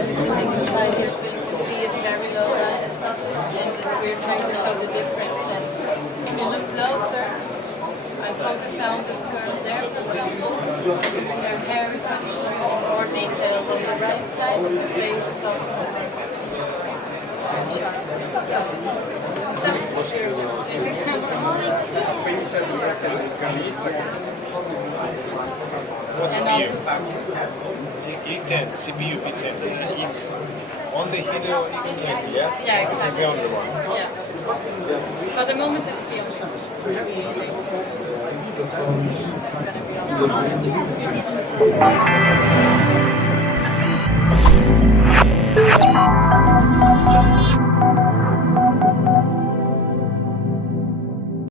actually sitting inside here, so you can see it's very low light, and we're trying to show the difference. And if you look closer, I focus now on this girl there, for example. Her hair is much more detailed on the right side, but the face is also more sharp. That's what you're doing. What's And here? also some E10, CPU E10, X. On the Helio X20, yeah? Yeah, This is the only one. Yeah. For the moment, it's the only one. It's gonna be all.